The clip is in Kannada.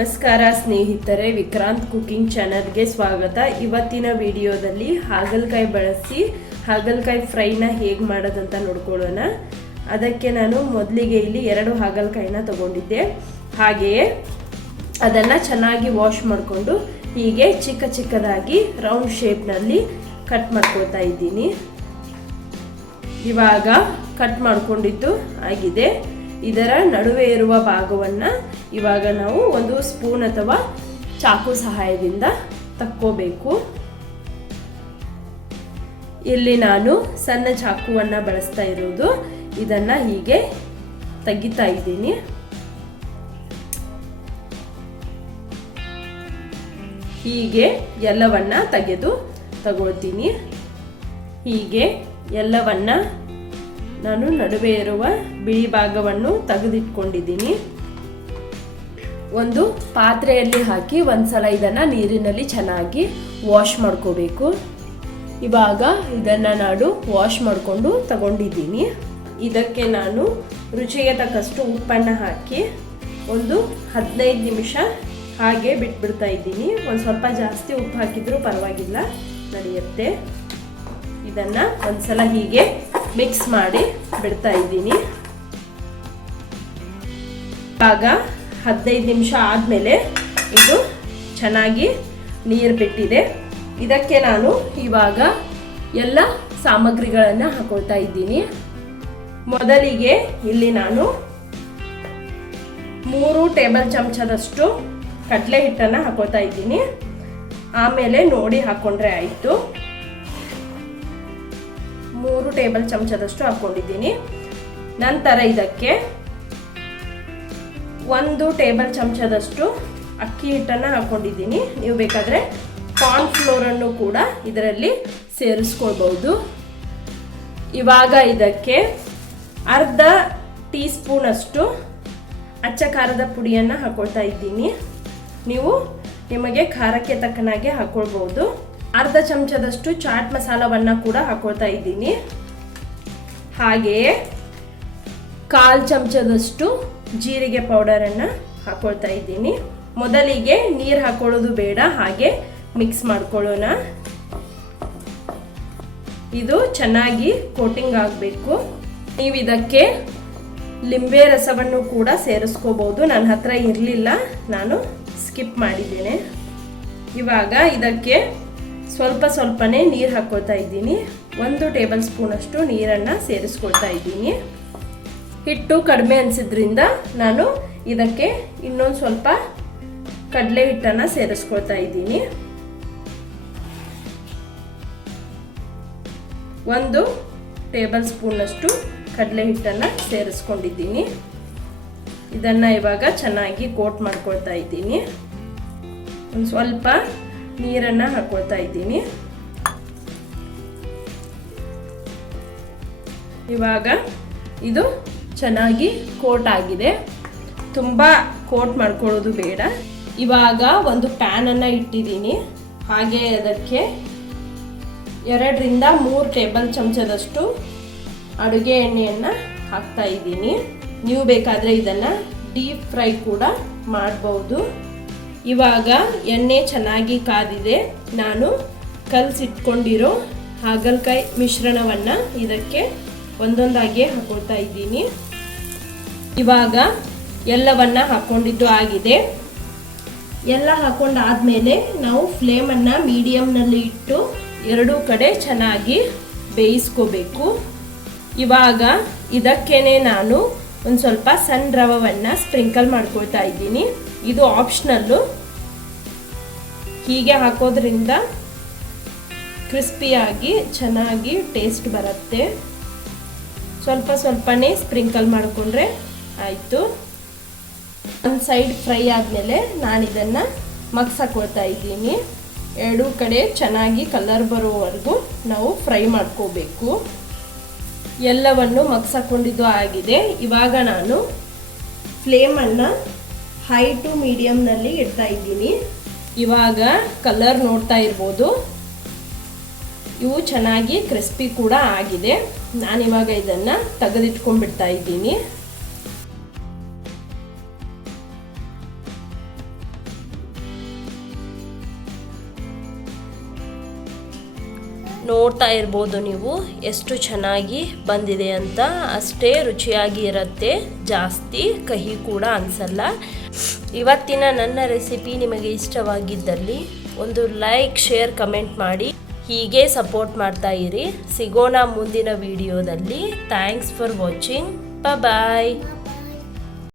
ನಮಸ್ಕಾರ ಸ್ನೇಹಿತರೆ, ವಿಕ್ರಾಂತ್ ಕುಕಿಂಗ್ ಚಾನಲ್ಗೆ ಸ್ವಾಗತ. ಇವತ್ತಿನ ವಿಡಿಯೋದಲ್ಲಿ ಹಾಗಲಕಾಯಿ ಬಳಸಿ, ಹಾಗಲಕಾಯಿ ಫ್ರೈನ ಹೇಗೆ ಮಾಡೋದಂತ ನೋಡ್ಕೊಳ್ಳೋಣ. ಅದಕ್ಕೆ ನಾನು ಮೊದಲಿಗೆ ಇಲ್ಲಿ ಎರಡು ಹಾಗಲಕಾಯಿನ ತಗೊಂಡಿದ್ದೆ. ಹಾಗೆಯೇ ಅದನ್ನು ಚೆನ್ನಾಗಿ ವಾಶ್ ಮಾಡಿಕೊಂಡು ಹೀಗೆ ಚಿಕ್ಕ ಚಿಕ್ಕದಾಗಿ ರೌಂಡ್ ಶೇಪ್ನಲ್ಲಿ ಕಟ್ ಮಾಡ್ಕೊಳ್ತಾ ಇದ್ದೀನಿ. ಇವಾಗ ಕಟ್ ಮಾಡ್ಕೊಂಡಿದ್ದು ಆಗಿದೆ. ಇದರ ನಡುವೆ ಇರುವ ಭಾಗವನ್ನು ಇವಾಗ ನಾವು ಒಂದು ಸ್ಪೂನ್ ಅಥವಾ ಚಾಕು ಸಹಾಯದಿಂದ ತಕ್ಕೋಬೇಕು. ಇಲ್ಲಿ ನಾನು ಸಣ್ಣ ಚಾಕುವನ್ನು ಬಳಸ್ತಾ ಇರೋದು. ಇದನ್ನು ಹೀಗೆ ತೆಗಿತಾ ಇದ್ದೀನಿ. ಹೀಗೆ ಎಲ್ಲವನ್ನ ತೆಗೆದು ತಗೊಳ್ತೀನಿ. ಹೀಗೆ ಎಲ್ಲವನ್ನ ನಾನು ನಡುವೆ ಇರುವ ಬಿಳಿ ಭಾಗವನ್ನು ತೆಗೆದಿಟ್ಕೊಂಡಿದ್ದೀನಿ. ಒಂದು ಪಾತ್ರೆಯಲ್ಲಿ ಹಾಕಿ ಒಂದ್ಸಲ ಇದನ್ನು ನೀರಿನಲ್ಲಿ ಚೆನ್ನಾಗಿ ವಾಶ್ ಮಾಡ್ಕೋಬೇಕು. ಇವಾಗ ಇದನ್ನು ನಾನು ವಾಶ್ ಮಾಡಿಕೊಂಡು ತಗೊಂಡಿದ್ದೀನಿ. ಇದಕ್ಕೆ ನಾನು ರುಚಿಗೆ ತಕ್ಕಷ್ಟು ಉಪ್ಪನ್ನು ಹಾಕಿ ಒಂದು ಹದಿನೈದು ನಿಮಿಷ ಹಾಗೆ ಬಿಟ್ಬಿಡ್ತಾ ಇದ್ದೀನಿ. ಒಂದು ಸ್ವಲ್ಪ ಜಾಸ್ತಿ ಉಪ್ಪು ಹಾಕಿದರೂ ಪರವಾಗಿಲ್ಲ, ನಡೆಯುತ್ತೆ. ಇದನ್ನು ಒಂದ್ಸಲ ಹೀಗೆ ಮಿಕ್ಸ್ ಮಾಡಿ ಬಿಡ್ತಾ ಇದ್ದೀನಿ. ಇವಾಗ ಹದಿನೈದು ನಿಮಿಷ ಆದಮೇಲೆ ಇದು ಚೆನ್ನಾಗಿ ನೀರು ಬಿಟ್ಟಿದೆ. ಇದಕ್ಕೆ ನಾನು ಇವಾಗ ಎಲ್ಲ ಸಾಮಗ್ರಿಗಳನ್ನು ಹಾಕೊಳ್ತಾ ಇದ್ದೀನಿ. ಮೊದಲಿಗೆ ಇಲ್ಲಿ ನಾನು ಮೂರು ಟೇಬಲ್ ಚಮಚದಷ್ಟು ಕಡಲೆ ಹಿಟ್ಟನ್ನು ಹಾಕೊಳ್ತಾ ಇದ್ದೀನಿ. ಆಮೇಲೆ ನೋಡಿ ಹಾಕ್ಕೊಂಡ್ರೆ ಆಯಿತು. ಮೂರು ಟೇಬಲ್ ಚಮಚದಷ್ಟು ಹಾಕ್ಕೊಂಡಿದ್ದೀನಿ. ನಂತರ ಇದಕ್ಕೆ ಒಂದು ಟೇಬಲ್ ಚಮಚದಷ್ಟು ಅಕ್ಕಿ ಹಿಟ್ಟನ್ನು ಹಾಕ್ಕೊಂಡಿದ್ದೀನಿ. ನೀವು ಬೇಕಾದರೆ ಕಾರ್ನ್ ಫ್ಲೋರನ್ನು ಕೂಡ ಇದರಲ್ಲಿ ಸೇರಿಸ್ಕೊಳ್ಬಹುದು. ಇವಾಗ ಇದಕ್ಕೆ ಅರ್ಧ ಟೀ ಸ್ಪೂನಷ್ಟು ಅಚ್ಚ ಖಾರದ ಪುಡಿಯನ್ನು ಹಾಕ್ಕೊಳ್ತಾ ಇದ್ದೀನಿ. ನೀವು ನಿಮಗೆ ಖಾರಕ್ಕೆ ತಕ್ಕನಾಗೆ ಹಾಕೊಳ್ಬಹುದು. ಅರ್ಧ ಚಮಚದಷ್ಟು ಚಾಟ್ ಮಸಾಲವನ್ನು ಕೂಡ ಹಾಕೊಳ್ತಾ ಇದ್ದೀನಿ. ಹಾಗೆಯೇ ಕಾಲು ಚಮಚದಷ್ಟು ಜೀರಿಗೆ ಪೌಡರನ್ನು ಹಾಕೊಳ್ತಾ ಇದ್ದೀನಿ. ಮೊದಲಿಗೆ ನೀರು ಹಾಕೊಳ್ಳೋದು ಬೇಡ, ಹಾಗೆ ಮಿಕ್ಸ್ ಮಾಡ್ಕೊಳ್ಳೋಣ. ಇದು ಚೆನ್ನಾಗಿ ಕೋಟಿಂಗ್ ಆಗಬೇಕು. ನೀವು ಇದಕ್ಕೆ ಲಿಂಬೆ ರಸವನ್ನು ಕೂಡ ಸೇರಿಸ್ಕೋಬೋದು. ನನ್ನ ಹತ್ರ ಇರಲಿಲ್ಲ, ನಾನು ಸ್ಕಿಪ್ ಮಾಡಿದ್ದೇನೆ. ಇವಾಗ ಇದಕ್ಕೆ ಸ್ವಲ್ಪ ಸ್ವಲ್ಪನೇ ನೀರು ಹಾಕ್ಕೊಳ್ತಾ ಇದ್ದೀನಿ. ಒಂದು ಟೇಬಲ್ ಸ್ಪೂನಷ್ಟು ನೀರನ್ನು ಸೇರಿಸ್ಕೊಳ್ತಾ ಇದ್ದೀನಿ. ಹಿಟ್ಟು ಕಡಿಮೆ ಅನಿಸಿದ್ರಿಂದ ನಾನು ಇದಕ್ಕೆ ಇನ್ನೊಂದು ಸ್ವಲ್ಪ ಕಡಲೆ ಹಿಟ್ಟನ್ನು ಸೇರಿಸ್ಕೊಳ್ತಾ ಇದ್ದೀನಿ. ಒಂದು ಟೇಬಲ್ ಸ್ಪೂನಷ್ಟು ಕಡಲೆ ಹಿಟ್ಟನ್ನು ಸೇರಿಸ್ಕೊಂಡಿದ್ದೀನಿ. ಇದನ್ನು ಇವಾಗ ಚೆನ್ನಾಗಿ ಕೋಟ್ ಮಾಡ್ಕೊಳ್ತಾ ಇದ್ದೀನಿ. ಒಂದು ಸ್ವಲ್ಪ ನೀರನ್ನು ಹಾಕ್ಕೊಳ್ತಾ ಇದ್ದೀನಿ. ಇವಾಗ ಇದು ಚೆನ್ನಾಗಿ ಕೋಟ್ ಆಗಿದೆ. ತುಂಬ ಕೋಟ್ ಮಾಡ್ಕೊಳ್ಳೋದು ಬೇಡ. ಇವಾಗ ಒಂದು ಪ್ಯಾನನ್ನು ಇಟ್ಟಿದ್ದೀನಿ. ಹಾಗೆ ಅದಕ್ಕೆ ಎರಡರಿಂದ ಮೂರು ಟೇಬಲ್ ಚಮಚದಷ್ಟು ಅಡುಗೆ ಎಣ್ಣೆಯನ್ನು ಹಾಕ್ತಾ ಇದ್ದೀನಿ. ನೀವು ಬೇಕಾದರೆ ಇದನ್ನು ಡೀಪ್ ಫ್ರೈ ಕೂಡ ಮಾಡ್ಬೋದು. ಇವಾಗ ಎಣ್ಣೆ ಚೆನ್ನಾಗಿ ಕಾದಿದೆ. ನಾನು ಕಲಸಿಟ್ಕೊಂಡಿರೋ ಹಾಗಲಕಾಯಿ ಮಿಶ್ರಣವನ್ನು ಇದಕ್ಕೆ ಒಂದೊಂದಾಗಿ ಹಾಕೊಳ್ತಾ ಇದ್ದೀನಿ. ಇವಾಗ ಎಲ್ಲವನ್ನ ಹಾಕ್ಕೊಂಡಿದ್ದು ಆಗಿದೆ. ಎಲ್ಲ ಹಾಕೊಂಡಾದ್ಮೇಲೆ ನಾವು ಫ್ಲೇಮನ್ನು ಮೀಡಿಯಮ್ನಲ್ಲಿ ಇಟ್ಟು ಎರಡೂ ಕಡೆ ಚೆನ್ನಾಗಿ ಬೇಯಿಸ್ಕೋಬೇಕು. ಇವಾಗ ಇದಕ್ಕೇನೆ ನಾನು ಒಂದು ಸ್ವಲ್ಪ ಸಣ್ಣ ರವವನ್ನು ಸ್ಪ್ರಿಂಕಲ್ ಮಾಡ್ಕೊಳ್ತಾ ಇದ್ದೀನಿ. ಇದು ಆಪ್ಷನಲ್ಲು. ಹೀಗೆ ಹಾಕೋದ್ರಿಂದ ಕ್ರಿಸ್ಪಿಯಾಗಿ ಚೆನ್ನಾಗಿ ಟೇಸ್ಟ್ ಬರುತ್ತೆ. ಸ್ವಲ್ಪ ಸ್ವಲ್ಪನೇ ಸ್ಪ್ರಿಂಕಲ್ ಮಾಡಿಕೊಂಡ್ರೆ ಆಯಿತು. ಒಂದು ಸೈಡ್ ಫ್ರೈ ಆದಮೇಲೆ ನಾನು ಇದನ್ನು ಮಗ್ಸಾಕೊಳ್ತಾ ಇದ್ದೀನಿ. ಎರಡೂ ಕಡೆ ಚೆನ್ನಾಗಿ ಕಲರ್ ಬರೋವರೆಗೂ ನಾವು ಫ್ರೈ ಮಾಡ್ಕೋಬೇಕು. ಎಲ್ಲವನ್ನು ಮಗ್ಸಾಕೊಂಡಿದ್ದು ಆಗಿದೆ. ಇವಾಗ ನಾನು ಫ್ಲೇಮನ್ನು ಹೈ ಟು ಮೀಡಿಯಮ್ನಲ್ಲಿ ಇಡ್ತಾ ಇದ್ದೀನಿ. ಇವಾಗ ಕಲರ್ ನೋಡ್ತಾ ಇರ್ಬೋದು. ಇವು ಚೆನ್ನಾಗಿ ಕ್ರಿಸ್ಪಿ ಕೂಡ ಆಗಿದೆ. ನಾನಿವಾಗ ಇದನ್ನು ತೆಗೆದಿಟ್ಕೊಂಡ್ಬಿಡ್ತಾ ಇದ್ದೀನಿ. ನೋಡ್ತಾ ಇರ್ಬೋದು ನೀವು ಎಷ್ಟು ಚೆನ್ನಾಗಿ ಬಂದಿದೆ ಅಂತ. ಅಷ್ಟೇ ರುಚಿಯಾಗಿ ಇರುತ್ತೆ. ಜಾಸ್ತಿ ಕಹಿ ಕೂಡ ಅನಿಸಲ್ಲ. ಇವತ್ತಿನ ನನ್ನ ರೆಸಿಪಿ ನಿಮಗೆ ಇಷ್ಟವಾಗಿದ್ದಲ್ಲಿ ಒಂದು ಲೈಕ್, ಶೇರ್, ಕಮೆಂಟ್ ಮಾಡಿ ಹೀಗೆ ಸಪೋರ್ಟ್ ಮಾಡ್ತಾ ಇರಿ. ಸಿಗೋಣ ಮುಂದಿನ ವಿಡಿಯೋದಲ್ಲಿ. Thanks for watching. ಬಾಯ್